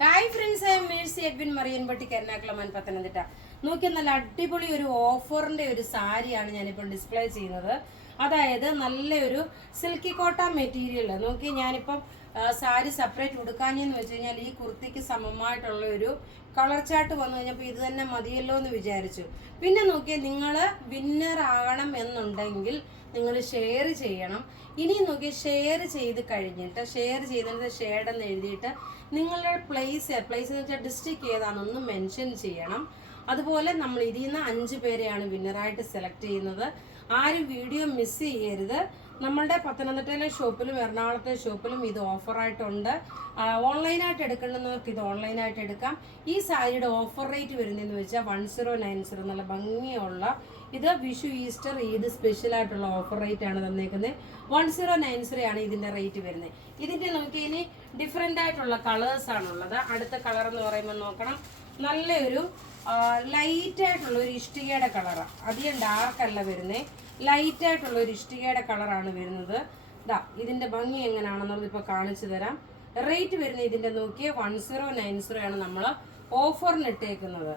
Hi friends, I am Mercy Edwin Mariyanpatti Ernakulam Pathanamthitta. നോക്കിയാൽ നല്ല അടിപൊളി ഒരു ഓഫറിന്റെ ഒരു സാരിയാണ് ഞാനിപ്പോൾ ഡിസ്പ്ലേ ചെയ്യുന്നത്. അതായത് നല്ലൊരു സിൽക്കി കോട്ട മെറ്റീരിയൽ. നോക്കി ഞാനിപ്പം സാരി സെപ്പറേറ്റ് ഉടുക്കാഞ്ഞെന്ന് വെച്ച് കഴിഞ്ഞാൽ ഈ കുർത്തിക്ക് സമമായിട്ടുള്ള ഒരു കളർ ചാർട്ട് വന്നു കഴിഞ്ഞപ്പോൾ ഇത് തന്നെ മതിയല്ലോ എന്ന് വിചാരിച്ചു. പിന്നെ നോക്കിയാൽ നിങ്ങൾ വിന്നർ ആകണം എന്നുണ്ടെങ്കിൽ നിങ്ങൾ ഷെയർ ചെയ്യണം. ഇനി നോക്കി ഷെയർ ചെയ്ത് കഴിഞ്ഞിട്ട് ഷെയർ ചെയ്തിട്ട് ഷെയർഡെന്ന് എഴുതിയിട്ട് നിങ്ങളുടെ പ്ലേസ് എന്ന് വെച്ചാൽ ഡിസ്ട്രിക്ട് ഏതാണെന്നൊന്ന് മെൻഷൻ ചെയ്യണം. അതുപോലെ നമ്മൾ ഇതിന്ന് 5 പേരെയാണ് വിന്നറായിട്ട് സെലക്ട് ചെയ്യുന്നത്. ആരും വീഡിയോ മിസ് ചെയ്യരുത്. നമ്മളുടെ പത്തനംതിട്ടയിലെ ഷോപ്പിലും എറണാകുളത്തെ ഷോപ്പിലും ഇത് ഓഫറായിട്ടുണ്ട്. ഓൺലൈനായിട്ട് എടുക്കേണ്ടുന്നവർക്ക് ഇത് ഓൺലൈനായിട്ട് എടുക്കാം. ഈ സാരിയുടെ ഓഫർ റേറ്റ് വരുന്നതെന്ന് വെച്ചാൽ 1090. നല്ല ഭംഗിയുള്ള ഇത് വിഷു, ഈസ്റ്റർ, ഈദ് സ്പെഷ്യലായിട്ടുള്ള ഓഫർ റേറ്റ് ആണ് തന്നേക്കുന്നത്. 1090 ആണ് ഇതിൻ്റെ റേറ്റ് വരുന്നത്. ഇതിൻ്റെ നോക്കി ഇനി ഡിഫറെൻ്റ് ആയിട്ടുള്ള കളേഴ്സാണുള്ളത്. അടുത്ത കളർ എന്ന് പറയുമ്പോൾ നോക്കണം, നല്ലൊരു ലൈറ്റായിട്ടുള്ള ഒരു ഇഷ്ടികയുടെ കളറാണ്. അധികം ഡാർക്ക് അല്ല വരുന്നത്, ലൈറ്റായിട്ടുള്ള ഒരു ഇഷ്ടികയുടെ കളറാണ് വരുന്നത്. ഇതാ ഇതിൻ്റെ ഭംഗി എങ്ങനെയാണെന്നുള്ളത് ഇപ്പോൾ കാണിച്ചു തരാം. റേറ്റ് വരുന്നത് ഇതിൻ്റെ നോക്കിയ 1090 ആണ് നമ്മൾ ഓഫറിന് ഇട്ടേക്കുന്നത്.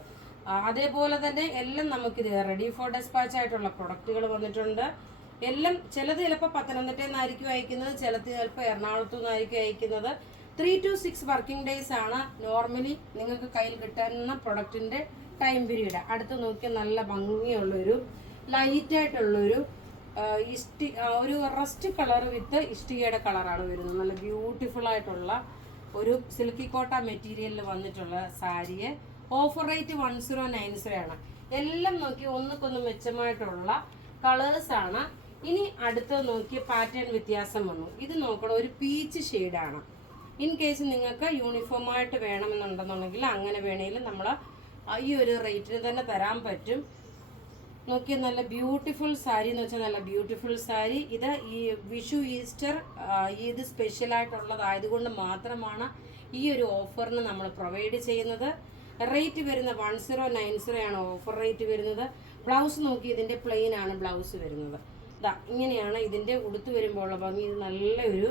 അതേപോലെ തന്നെ എല്ലാം നമുക്കിത് റെഡി ഫോർ ഡെസ്പാച്ച് ആയിട്ടുള്ള പ്രൊഡക്റ്റുകൾ വന്നിട്ടുണ്ട്. എല്ലാം ചിലത് ചിലപ്പോൾ പത്തനംതിട്ടയിൽ നിന്നായിരിക്കും അയക്കുന്നത്, ചിലത് ചിലപ്പോൾ എറണാകുളത്തു നിന്നായിരിക്കും അയക്കുന്നത്. 3 to 6 വർക്കിംഗ് ഡേയ്സ് ആണ് നോർമലി നിങ്ങൾക്ക് കയ്യിൽ കിട്ടുന്ന പ്രൊഡക്റ്റിൻ്റെ ടൈം പീരീഡ്. അടുത്ത് നോക്കിയാൽ നല്ല ഭംഗിയുള്ളൊരു ലൈറ്റായിട്ടുള്ളൊരു ഒരു റസ്റ്റ് കളർ വിത്ത് ഇഷ്ടികയുടെ കളറാണ് വരുന്നത്. നല്ല ബ്യൂട്ടിഫുൾ ആയിട്ടുള്ള ഒരു സിൽക്കി കോട്ട മെറ്റീരിയലിൽ വന്നിട്ടുള്ള സാരിയെ ഓഫർ റേറ്റ് 1090 ആണ്. എല്ലാം നോക്കി ഒന്നുക്കൊന്ന് മെച്ചമായിട്ടുള്ള കളേഴ്സാണ്. ഇനി അടുത്ത് നോക്കി പാറ്റേൺ വ്യത്യാസം വന്നു. ഇത് നോക്കണം, ഒരു പീച്ച് ഷെയ്ഡാണ്. ഇൻ കേസ് നിങ്ങൾക്ക് യൂണിഫോമായിട്ട് വേണമെന്നുണ്ടെന്നുണ്ടെങ്കിൽ അങ്ങനെ വേണമെങ്കിൽ നമ്മൾ ഈ ഒരു റേറ്റിന് തന്നെ തരാൻ പറ്റും. നോക്കിയാൽ നല്ല ബ്യൂട്ടിഫുൾ സാരി എന്ന് വെച്ചാൽ നല്ല ബ്യൂട്ടിഫുൾ സാരി. ഇത് ഈ വിഷു, ഈസ്റ്റർ, ഈദ് സ്പെഷ്യലായിട്ടുള്ളതായതുകൊണ്ട് മാത്രമാണ് ഈ ഒരു ഓഫറിന് നമ്മൾ പ്രൊവൈഡ് ചെയ്യുന്നത്. റേറ്റ് വരുന്ന 1090 ആണ് ഓഫർ റേറ്റ് വരുന്നത്. ബ്ലൗസ് നോക്കി ഇതിൻ്റെ പ്ലെയിൻ ആണ് ബ്ലൗസ് വരുന്നത്. ഇതാ ഇങ്ങനെയാണ് ഇതിൻ്റെ ഉടുത്ത് വരുമ്പോൾ ഉള്ള ഭംഗി. ഇത് നല്ലൊരു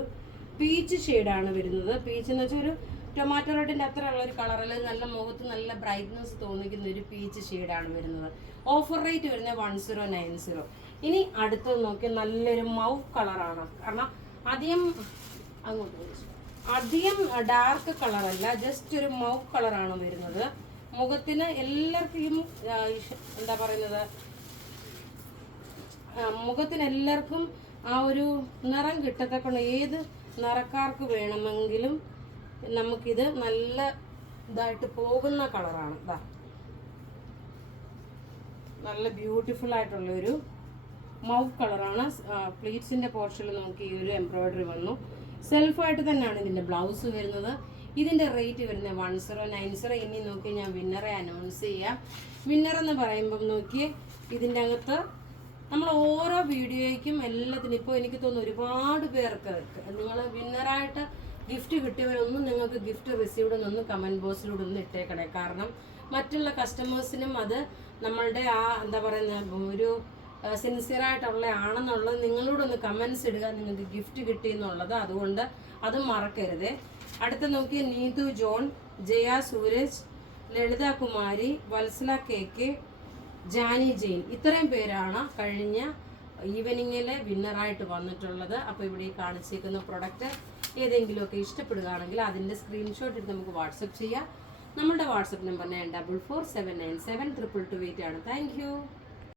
പീച്ച് ഷെയ്ഡാണ് വരുന്നത്. പീച്ച് എന്ന് വെച്ചാൽ ഒരു ടൊമാറ്റോ റെഡിൻ്റെ അത്ര ഉള്ളൊരു കളറിൽ നല്ല മുഖത്ത് നല്ല ബ്രൈറ്റ്നസ് തോന്നിക്കുന്ന ഒരു പീച്ച് ഷെയ്ഡാണ് വരുന്നത്. ഓഫർ റേറ്റ് വരുന്നത് 1090. ഇനി അടുത്തത് നോക്കി നല്ലൊരു മൗവ് കളറാണ്. കാരണം അധികം ഡാർക്ക് കളറല്ല, ജസ്റ്റ് ഒരു മൗവ് കളറാണ് വരുന്നത്. മുഖത്തിന് എല്ലാവർക്കും എന്താ പറയുന്നത്, മുഖത്തിന് എല്ലാവർക്കും ആ ഒരു നിറം കിട്ടത്തക്കൊണ്ട് ഏത് നിറക്കാർക്ക് വേണമെങ്കിലും നമുക്കിത് നല്ല ഇതായിട്ട് പോകുന്ന കളറാണ്. ഇതാ നല്ല ബ്യൂട്ടിഫുൾ ആയിട്ടുള്ളൊരു മൗവ് കളറാണ്. പ്ലീറ്റ്സിൻ്റെ പോർഷനിൽ നമുക്ക് ഈ ഒരു എംബ്രോയ്ഡറി വന്നു. സെൽഫായിട്ട് തന്നെയാണ് ഇതിൻ്റെ ബ്ലൗസ് വരുന്നത്. ഇതിൻ്റെ റേറ്റ് വരുന്നത് 1090. ഇനി നോക്കി ഞാൻ വിന്നറെ അനൗൺസ് ചെയ്യാം. വിന്നർ എന്ന് പറയുമ്പം നോക്കി ഇതിൻ്റെ അകത്ത് നമ്മൾ ഓരോ വീഡിയോയ്ക്കും എല്ലാത്തിനും ഇപ്പോൾ എനിക്ക് തോന്നുന്നു ഒരുപാട് പേർക്ക് നിങ്ങൾ വിന്നറായിട്ട് ഗിഫ്റ്റ് കിട്ടിയവരൊന്നും നിങ്ങൾക്ക് ഗിഫ്റ്റ് റിസീവ്ഡ് എന്നൊന്നും കമൻറ്റ് ബോക്സിലൂടെ ഒന്ന് ഇട്ടേക്കണേ. കാരണം മറ്റുള്ള കസ്റ്റമേഴ്സിനും അത് നമ്മളുടെ എന്താ പറയുന്ന ഒരു സിൻസിയറായിട്ടുള്ള ആണെന്നുള്ളത് നിങ്ങളോടൊന്ന് കമൻസ് ഇടുക, നിങ്ങൾക്ക് ഗിഫ്റ്റ് കിട്ടി എന്നുള്ളത്. അതുകൊണ്ട് അത് മറക്കരുത്. അടുത്ത നോക്കിയ നീതു ജോൺ, ജയ സൂരജ്, ലളിത കുമാരി, വത്സല KK, ജാനി ജെയിൻ, ഇത്രയും പേരാണ് കഴിഞ്ഞ ഈവനിങ്ങിലെ വിന്നറായിട്ട് വന്നിട്ടുള്ളത്. അപ്പോൾ ഇവിടെ ഈ കാണിച്ചേക്കുന്ന പ്രൊഡക്റ്റ് ഏതെങ്കിലുമൊക്കെ ഇഷ്ടപ്പെടുകയാണെങ്കിൽ അതിൻ്റെ സ്ക്രീൻഷോട്ട് എടുത്ത് നമുക്ക് വാട്സപ്പ് ചെയ്യാം. നമ്മുടെ വാട്സപ്പ് നമ്പർ 9447972228 ആണ്. Thank you.